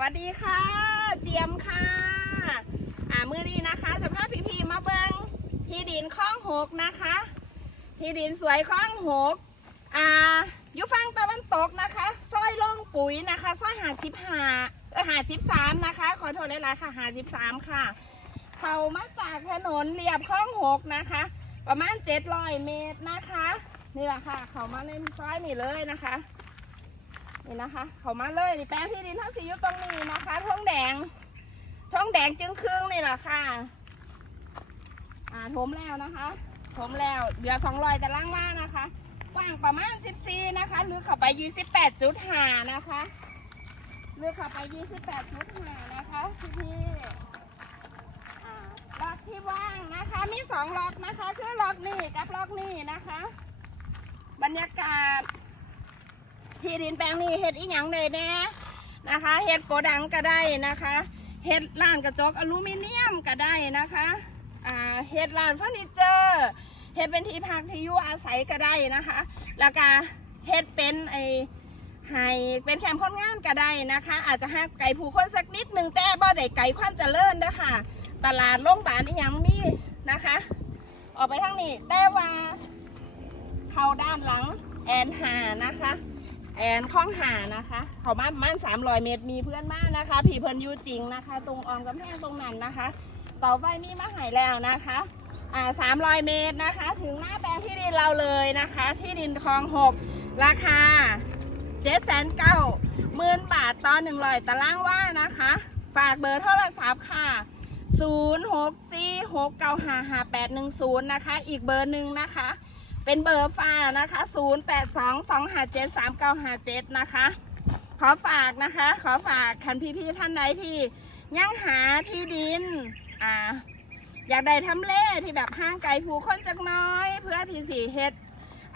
วัสดีค่ะ เจียมค่ะ อ่ามือนี้นะคะสภาพพีพีมาเบิงที่ดินคลองหกนะคะ ที่ดินสวยคลองหกอ่าอยู่ฝั่งตะวันตกนะคะซอยล่องปุ๋ยนะคะซอยหาสิบหาเออหาสิบสามนะคะ ขอโทษหลายๆค่ะหาสิบสามค่ะ เขามาจากถนนเรียบคลองหกนะคะ ประมาณเจ็ดร้อยเมตรนะคะ นี่แหละค่ะ เขามาในซอยนี่เลยนะคะ นี่นะคะ เขามาเลยนี่แปลงที่ดินทั้งสีอยู่ตรงนี้นะคะท้องแดงท้องแดงจึงครึ่งนี่แหละค่ะ อ่าถมแล้วนะคะถมแล้วเดือสองรอยแต่ล่างว่านะคะ กว้างประมาณ14นะคะลึกเข้าไป28.5นะคะลึกเข้าไป28.5นะคะพี่พี่ๆอ่ล็อกที่ว่างนะคะ มีสองล็อกนะคะ คือล็อกนี่กับล็อกนี่นะคะ บรรยากาศ ที่ดินแปลงนี้เห็ดอีหยังเลยแน่นะคะเห็ดโกดังก็ได้นะคะเห็ดร้านกระจกอลูมิเนียมก็ได้นะคะอ่าเห็ดร้านเฟอร์นิเจอร์เห็ดเป็นที่พักที่อยู่อาศัยก็ได้นะคะ แล้วก็เห็ดเป็นไอไฮเป็นแคมป์คนงานก็ได้นะคะ อาจจะให้ไก่ผู้คนสักนิดหนึ่งแต่บ่ได้ไก่ความเจริญเด้ค่ะตลาดโรงพยาบาลอีหยังมีนะคะ ออกไปทางนี้แต่ว่าเข้าด้านหลังแอนหานะคะ แอนคล้องหานะคะ เขามาประมาณสามร้อยเมตรมีเพื่อนบ้านนะคะ ผีเพิ่นอยูจริงนะคะ ตรงออมกำแพงตรงนั้นนะคะเสาไฟมีมาหายแล้วนะคะอ่าสามร้อยเมตรนะคะ ถึงหน้าแปลงที่ดินเราเลยนะคะ ที่ดินคลองหกราคาเจ็ดแสนเก้าหมื่นบาทต่อหนึ่งร้อยตารางว่านะคะ ฝากเบอร์โทรศัพท์ค่ะ0 6 4 6 9 5 5 8 1 0นะคะ อีกเบอร์หนึ่งนะคะ เป็นเบอร์ฟ้านะคะ 0 8 2 2 5 7 3 9 5 7 นะคะ ขอฝากนะคะ ขอฝากคันพี่ๆท่านใดที่ยังหาที่ดิน อ่า อยากได้ทำเลที่แบบห่างไกลผู้คนจักน้อย เพื่อที่สี่เฮ็ด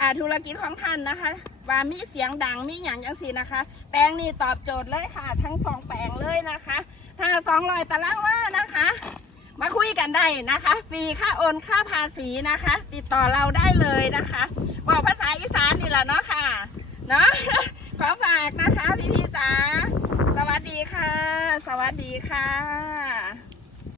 อ่าธุรกิจของท่านนะคะ ว่ามีเสียงดังมีอย่างจังสีนะคะ แปลงนี้ตอบโจทย์เลยค่ะ ทั้งสองแปลงเลยนะคะ ถ้าสองร้อยตารางว่านะคะ มาคุยกันได้นะคะ ฟรีค่าโอนค่าภาษีนะคะ ติดต่อเราได้เลยนะคะบอกภาษาอีสานนี่แหละเนาะค่ะเนาะขอฝากนะคะพี่พี่จ๋าสวัสดีค่ะ สวัสดีค่ะ